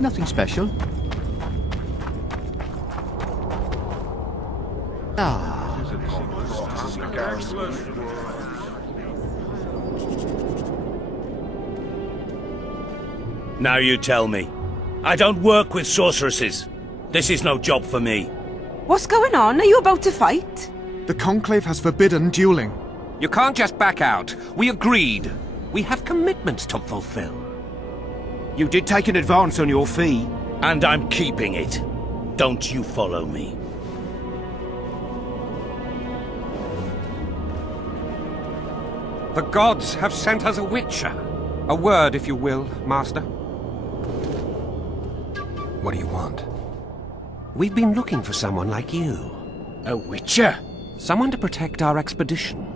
Nothing special. Ah. Now you tell me. I don't work with sorceresses. This is no job for me. What's going on? Are you about to fight? The Conclave has forbidden dueling. You can't just back out. We agreed. We have commitments to fulfill. You did take an advance on your fee. And I'm keeping it. Don't you follow me. The gods have sent us a witcher. A word, if you will, Master. What do you want? We've been looking for someone like you. A witcher? Someone to protect our expedition.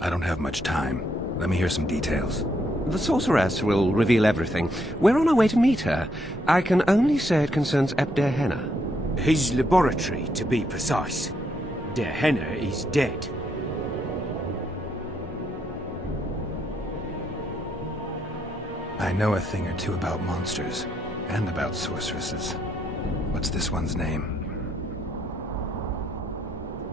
I don't have much time. Let me hear some details. The sorceress will reveal everything. We're on our way to meet her. I can only say it concerns Ebdir Henna. His laboratory, to be precise. Der Henna is dead. I know a thing or two about monsters, and about sorceresses. What's this one's name?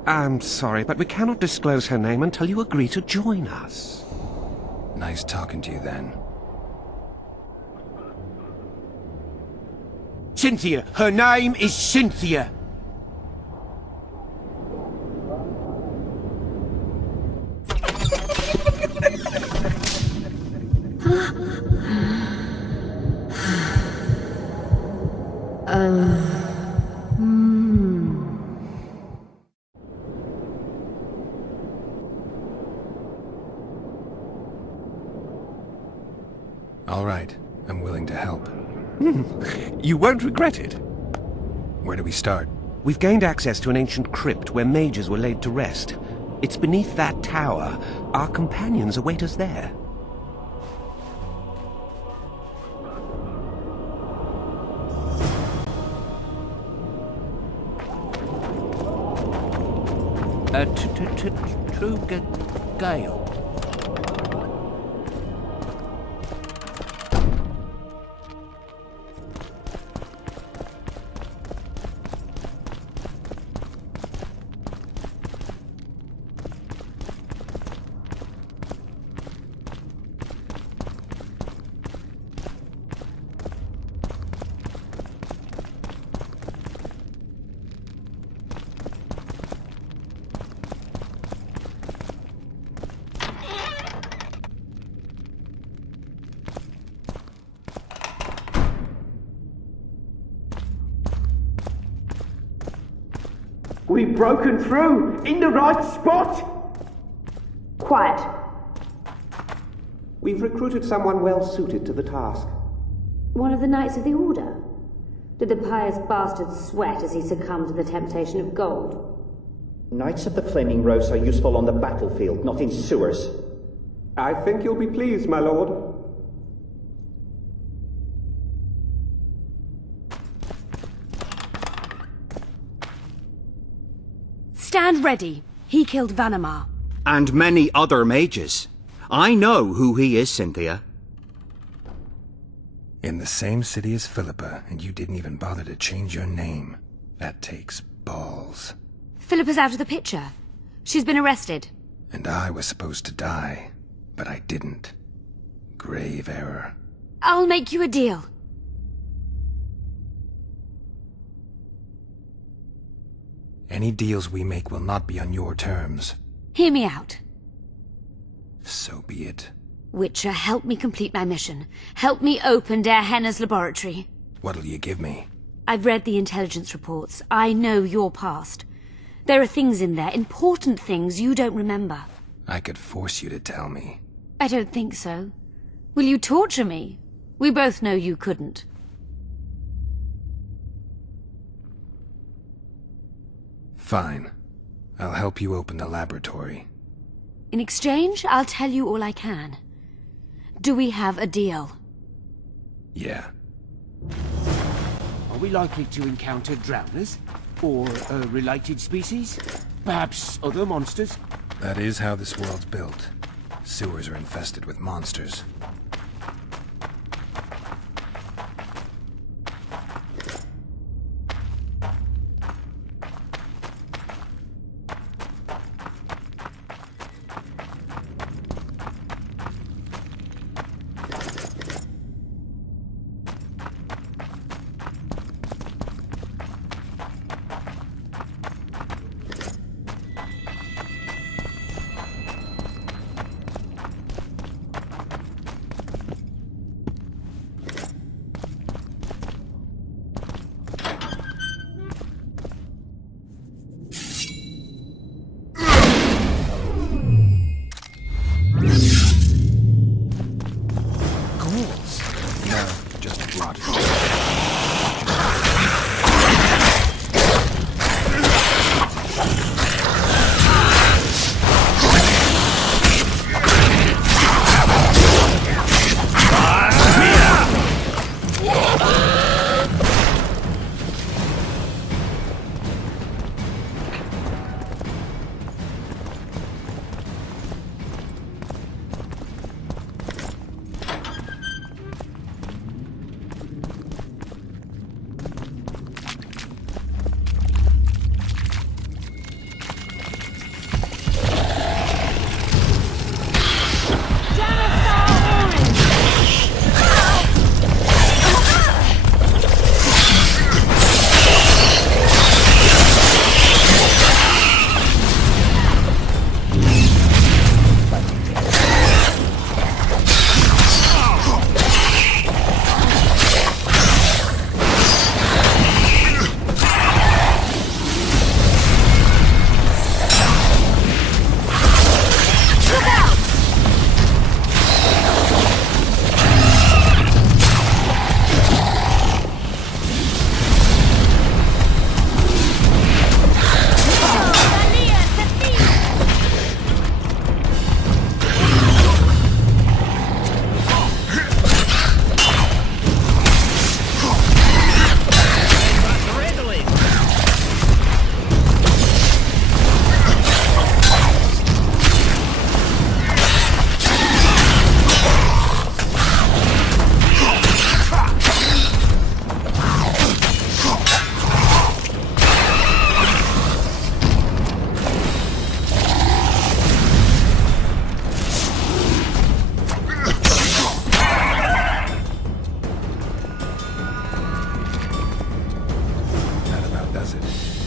I'm sorry, but we cannot disclose her name until you agree to join us. Nice talking to you then. Cynthia! Her name is Cynthia! All right, I'm willing to help. You won't regret it. Where do we start? We've gained access to an ancient crypt where mages were laid to rest. It's beneath that tower. Our companions await us there. True Gale. We've broken through! In the right spot! Quiet. We've recruited someone well suited to the task. One of the Knights of the Order? Did the pious bastard sweat as he succumbed to the temptation of gold? Knights of the Flaming Rose are useful on the battlefield, not in sewers. I think you'll be pleased, my lord. Stand ready. He killed Vanamar. And many other mages. I know who he is, Cynthia. In the same city as Philippa, and you didn't even bother to change your name. That takes balls. Philippa's out of the picture. She's been arrested. And I was supposed to die, but I didn't. Grave error. I'll make you a deal. Any deals we make will not be on your terms. Hear me out. So be it. Witcher, help me complete my mission. Help me open Der Henna's laboratory. What'll you give me? I've read the intelligence reports. I know your past. There are things in there, important things you don't remember. I could force you to tell me. I don't think so. Will you torture me? We both know you couldn't. Fine. I'll help you open the laboratory. In exchange, I'll tell you all I can. Do we have a deal? Yeah. Are we likely to encounter drowners? Or a related species? Perhaps other monsters? That is how this world's built. Sewers are infested with monsters.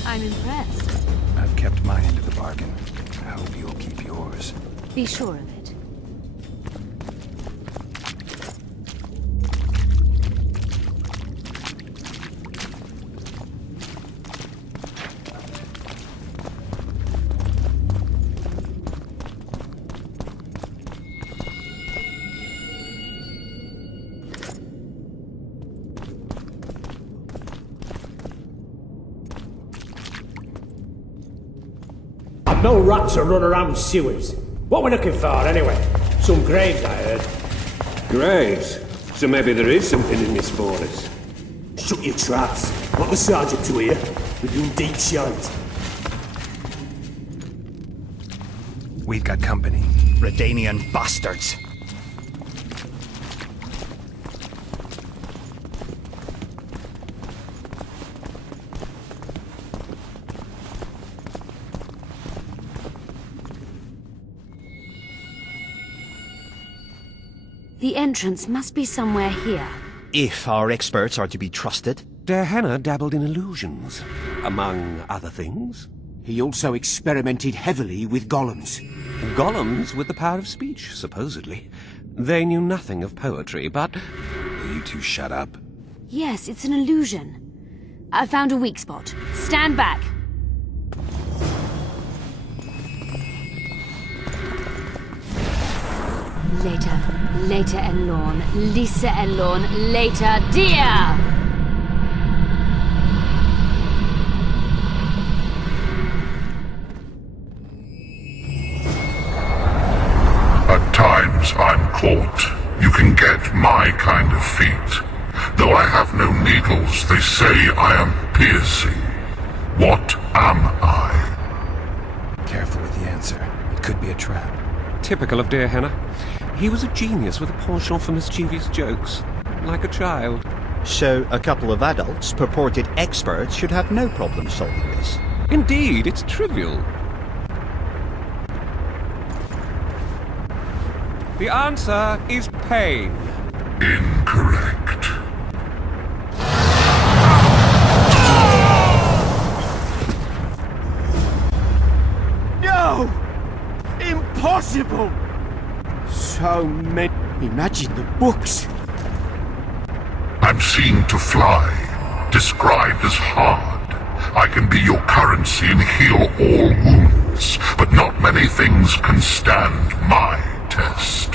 I'm impressed. I've kept my end of the bargain. I hope you'll keep yours. Be sure of it. No rats are run around sewers. What we're looking for, anyway? Some graves, I heard. Graves? So maybe there is something in this for us. Shut your traps. Want the sergeant to hear? We're doing deep shite. We've got company. Redanian bastards. The entrance must be somewhere here. If our experts are to be trusted. Dehenna dabbled in illusions, among other things. He also experimented heavily with golems. Golems with the power of speech, supposedly. They knew nothing of poetry, but... Will you two shut up? Yes, it's an illusion. I found a weak spot. Stand back. Later Elorn, Lisa Elorn, later dear! At times I'm caught. You can get my kind of feat. Though I have no needles, they say I am piercing. What am I? Careful with the answer. It could be a trap. Typical of dear Henna. He was a genius with a penchant for mischievous jokes, like a child. So a couple of adults, purported experts, should have no problem solving this. Indeed, it's trivial. The answer is pain. Incorrect. No! Impossible! So many. Imagine the books. I'm seen to fly, described as hard. I can be your currency and heal all wounds, but not many things can stand my test.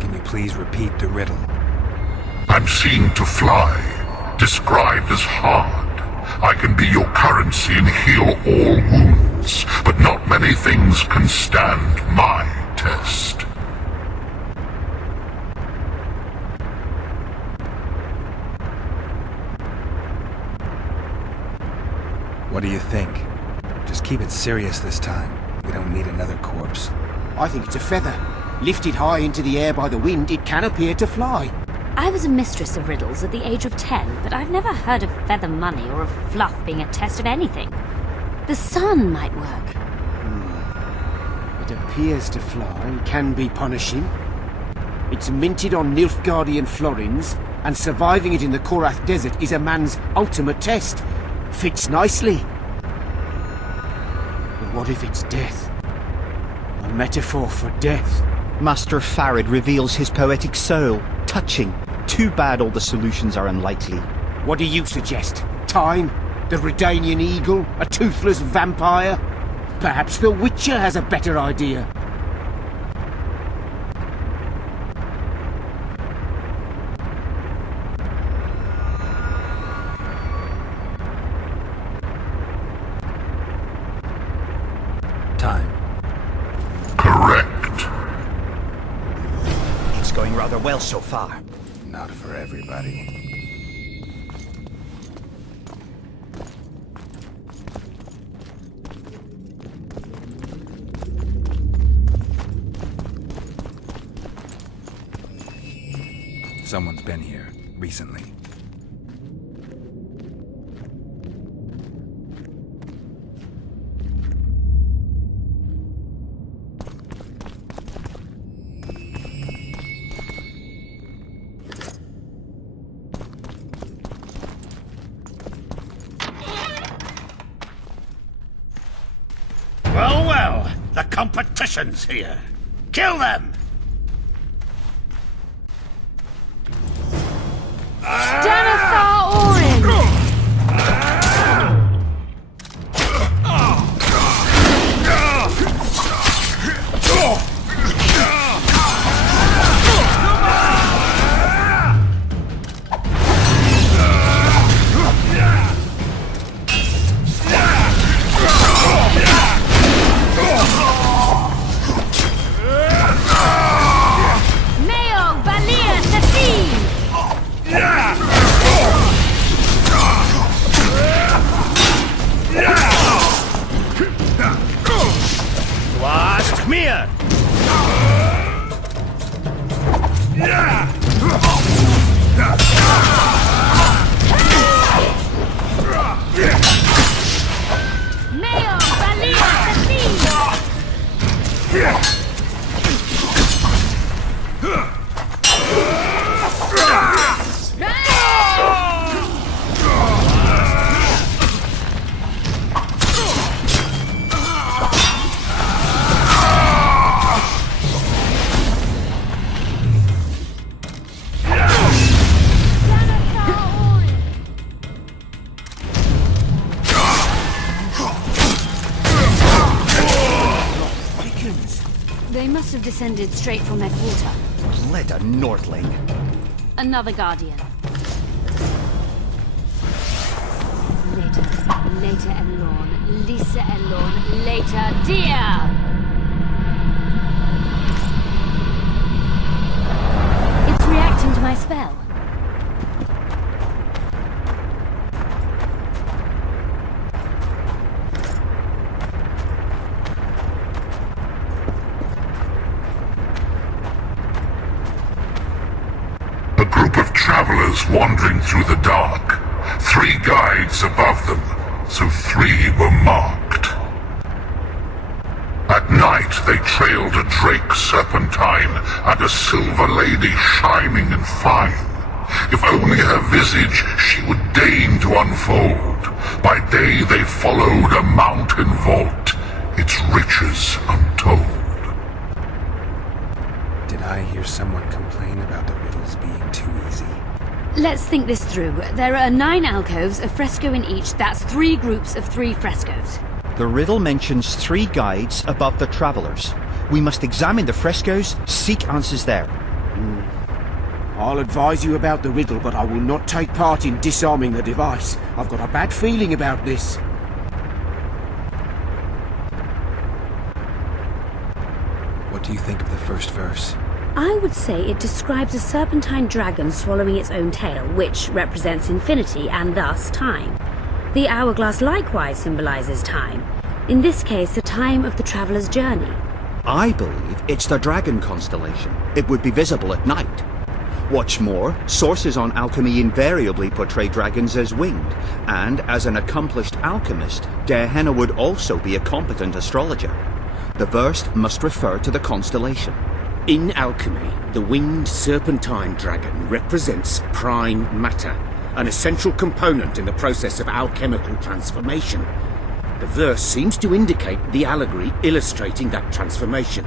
Can you please repeat the riddle? I'm seen to fly, described as hard. I can be your currency and heal all wounds, but not many things can stand my test. What do you think? Just keep it serious this time. We don't need another corpse. I think it's a feather. Lifted high into the air by the wind, it can appear to fly. I was a mistress of riddles at the age of 10, but I've never heard of feather money or of fluff being a test of anything. The sun might work. It appears to fly, can be punishing. It's minted on Nilfgaardian florins, and surviving it in the Korath Desert is a man's ultimate test. Fits nicely. But what if it's death? A metaphor for death. Master Farid reveals his poetic soul. Touching. Too bad all the solutions are unlikely. What do you suggest? Time? The Redanian eagle? A toothless vampire? Perhaps the Witcher has a better idea. Time. Correct. It's going rather well so far. Not for everybody. Someone's been here recently. Well, well, the competition's here. Kill them! Denethor Orin! Meo Valia Safin! Blast Mir! Meo Valia Safin! They must have descended straight from their quarter. Bled a Nordling. Another Guardian. Later Elorn, Lisa Elorn, later dear! travelers wandering through the dark. 3 guides above them, so 3 were marked. At night they trailed a drake serpentine and a silver lady shining and fine. If only her visage she would deign to unfold. By day they followed a mountain vault, its riches untold. Did I hear someone complain about the riddles being too easy? Let's think this through. There are 9 alcoves, a fresco in each. That's 3 groups of 3 frescoes. The riddle mentions 3 guides above the travelers. We must examine the frescoes, seek answers there. I'll advise you about the riddle, but I will not take part in disarming the device. I've got a bad feeling about this. What do you think of the first verse? I would say it describes a serpentine dragon swallowing its own tail, which represents infinity and thus time. The hourglass likewise symbolizes time. In this case, the time of the traveler's journey. I believe it's the dragon constellation. It would be visible at night. What's more, sources on alchemy invariably portray dragons as winged, and as an accomplished alchemist, Gehenna would also be a competent astrologer. The verse must refer to the constellation. In alchemy, the winged serpentine dragon represents prime matter, an essential component in the process of alchemical transformation. The verse seems to indicate the allegory illustrating that transformation.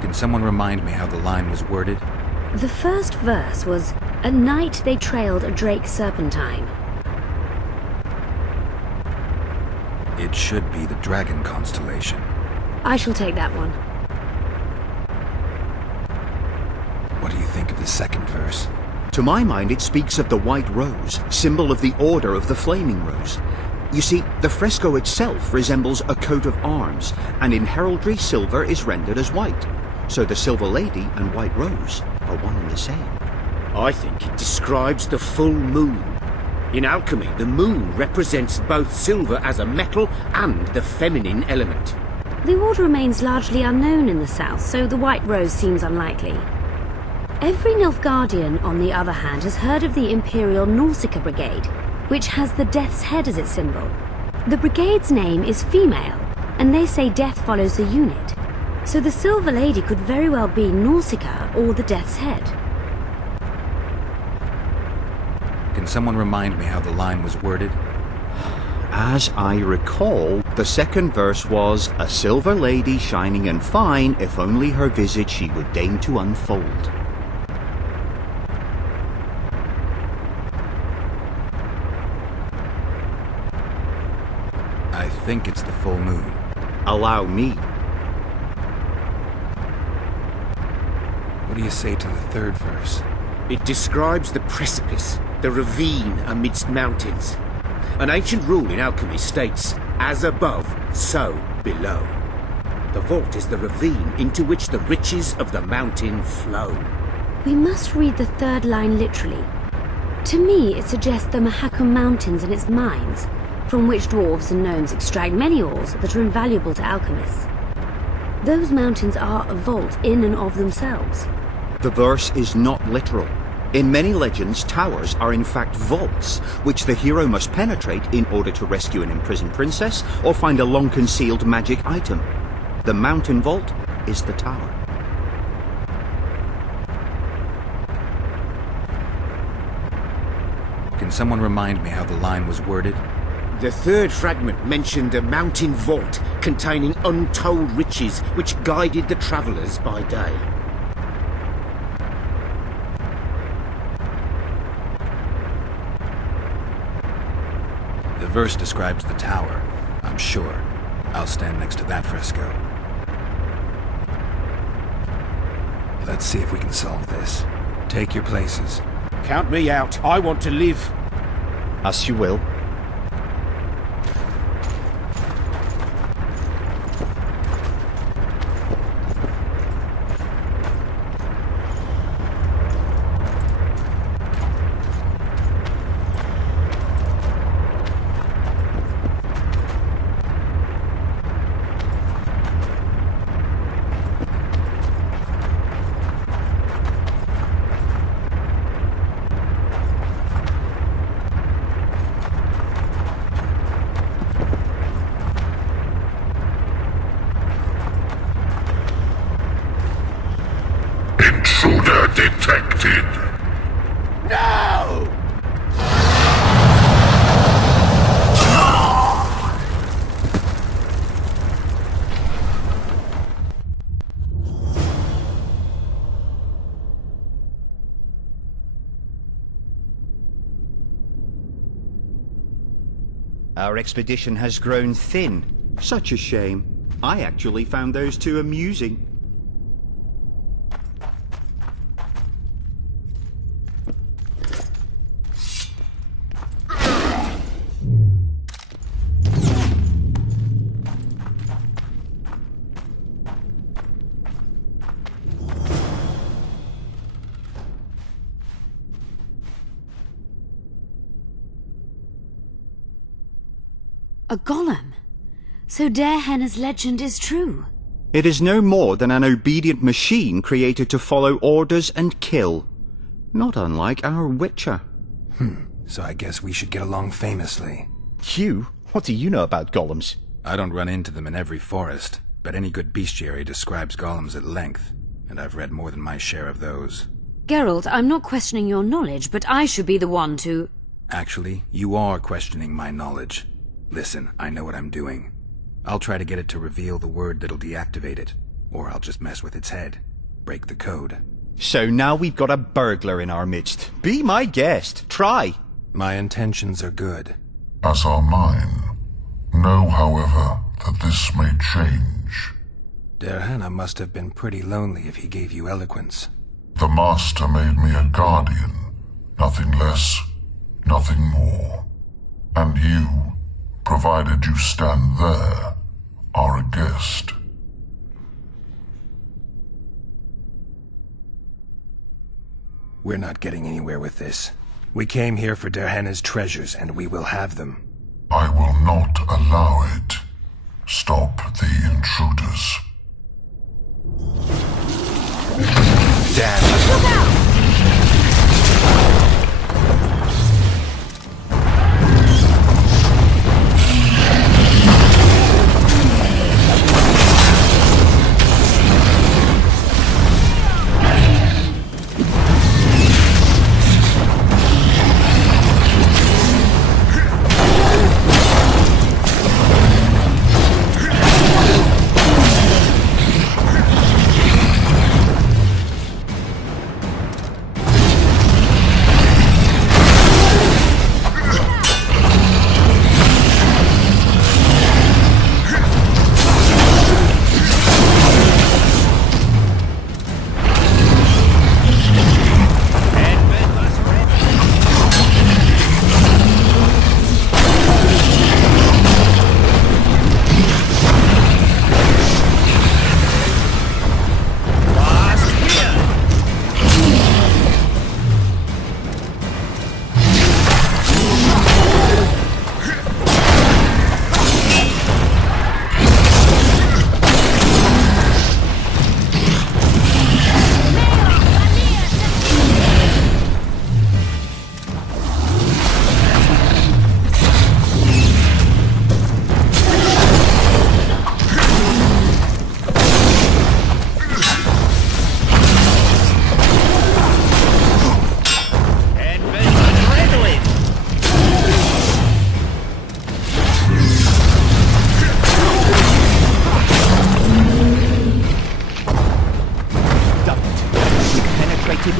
Can someone remind me how the line was worded? The first verse was, "At night they trailed a drake serpentine." It should be the dragon constellation. I shall take that one. What do you think of the second verse? To my mind, it speaks of the white rose, symbol of the Order of the Flaming Rose. You see, the fresco itself resembles a coat of arms, and in heraldry silver is rendered as white. So the Silver Lady and White Rose are one and the same. I think it describes the full moon. In alchemy, the moon represents both silver as a metal and the feminine element. The order remains largely unknown in the south, so the White Rose seems unlikely. Every Nilfgaardian, on the other hand, has heard of the Imperial Nausicaa Brigade, which has the Death's Head as its symbol. The brigade's name is female, and they say death follows the unit. So the Silver Lady could very well be Nausicaa or the Death's Head. Can someone remind me how the line was worded? As I recall, the second verse was, "A silver lady shining and fine, if only her visage she would deign to unfold." I think it's the full moon. Allow me. What do you say to the third verse? It describes the precipice, the ravine amidst mountains. An ancient rule in alchemy states, as above, so below. The vault is the ravine into which the riches of the mountain flow. We must read the third line literally. To me, it suggests the Mahakam Mountains and its mines, from which dwarves and gnomes extract many ores that are invaluable to alchemists. Those mountains are a vault in and of themselves. The verse is not literal. In many legends, towers are in fact vaults, which the hero must penetrate in order to rescue an imprisoned princess or find a long-concealed magic item. The mountain vault is the tower. Can someone remind me how the line was worded? The third fragment mentioned a mountain vault containing untold riches which guided the travellers by day. The verse describes the tower, I'm sure. I'll stand next to that fresco. Let's see if we can solve this. Take your places. Count me out. I want to live. As you will. expected. No! Our expedition has grown thin. Such a shame. I actually found those two amusing. A golem? So Darehenna's legend is true? It is no more than an obedient machine created to follow orders and kill. Not unlike our Witcher. So I guess we should get along famously. Hugh, what do you know about golems? I don't run into them in every forest, but any good bestiary describes golems at length, and I've read more than my share of those. Geralt, I'm not questioning your knowledge, but I should be the one to... Actually, you are questioning my knowledge. Listen, I know what I'm doing. I'll try to get it to reveal the word that'll deactivate it, or I'll just mess with its head. Break the code. So now we've got a burglar in our midst. Be my guest. Try. My intentions are good. As are mine. Know, however, that this may change. Darehenna must have been pretty lonely if he gave you eloquence. The Master made me a guardian. Nothing less, nothing more. And you, provided you stand there, are a guest. We're not getting anywhere with this. We came here for Darehenna's treasures, and we will have them. I will not allow it. Stop the intruders. Damn. Look out!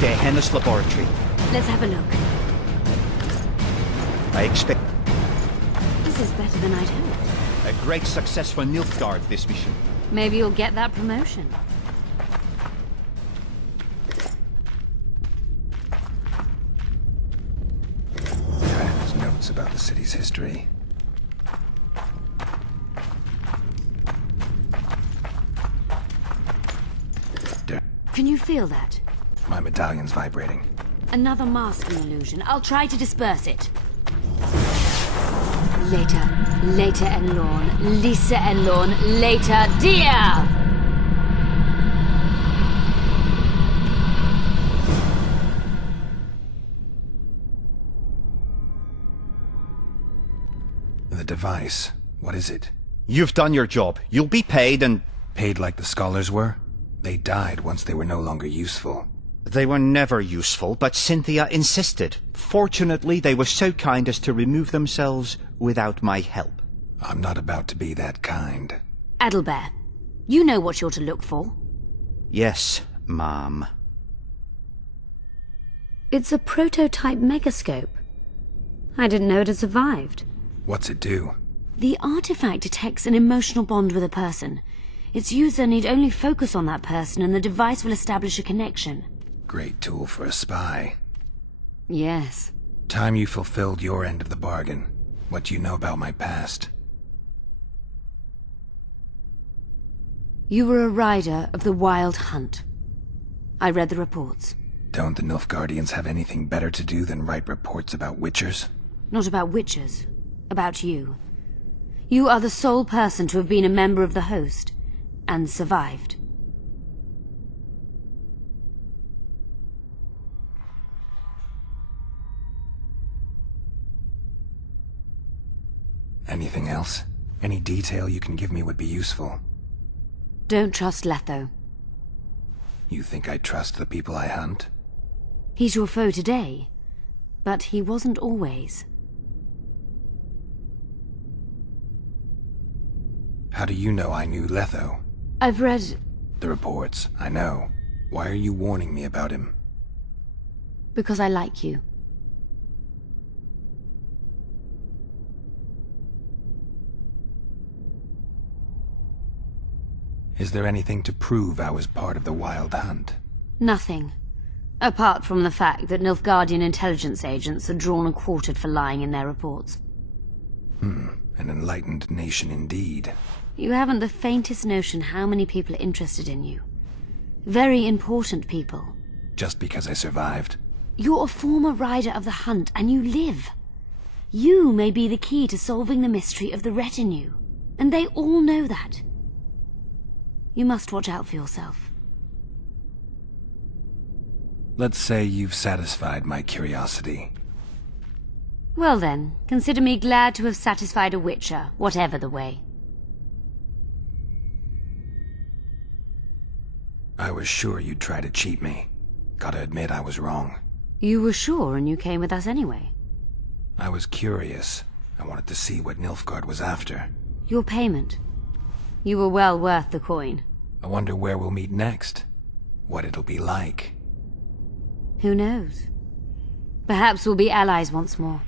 Darehenna's laboratory. Let's have a look. I expect This is better than I'd hoped. a great success for Nilfgaard, this mission. Maybe you'll get that promotion. Darehenna's notes about the city's history. Can you feel that? My medallion's vibrating. Another masking illusion. I'll try to disperse it. Later. Later, Enlorn. Lisa Enlorn. Later, dear! The device. What is it? You've done your job. You'll be paid and... Paid like the scholars were? They died once they were no longer useful. They were never useful, but Cynthia insisted. Fortunately, they were so kind as to remove themselves without my help. I'm not about to be that kind. Adelbert, you know what you're to look for. Yes, ma'am. It's a prototype megascope. I didn't know it had survived. What's it do? The artifact detects an emotional bond with a person. Its user need only focus on that person and the device will establish a connection. Great tool for a spy. Yes. Time you fulfilled your end of the bargain. What do you know about my past? You were a rider of the Wild Hunt. I read the reports. Don't the Nilfgaardians have anything better to do than write reports about Witchers? Not about Witchers. About you. You are the sole person to have been a member of the Host, and survived. Anything else? Any detail you can give me would be useful. Don't trust Letho. You think I trust the people I hunt? He's your foe today, but he wasn't always. How do you know I knew Letho? I've read... The reports, I know. Why are you warning me about him? Because I like you. Is there anything to prove I was part of the Wild Hunt? Nothing. Apart from the fact that Nilfgaardian intelligence agents are drawn and quartered for lying in their reports. An enlightened nation indeed. You haven't the faintest notion how many people are interested in you. Very important people. Just because I survived? You're a former rider of the Hunt, and you live. You may be the key to solving the mystery of the retinue, and they all know that. You must watch out for yourself. Let's say you've satisfied my curiosity. Well then, consider me glad to have satisfied a Witcher, whatever the way. I was sure you'd try to cheat me. Gotta admit I was wrong. You were sure, and you came with us anyway. I was curious. I wanted to see what Nilfgaard was after. Your payment. You were well worth the coin. I wonder where we'll meet next. What it'll be like. Who knows? Perhaps we'll be allies once more.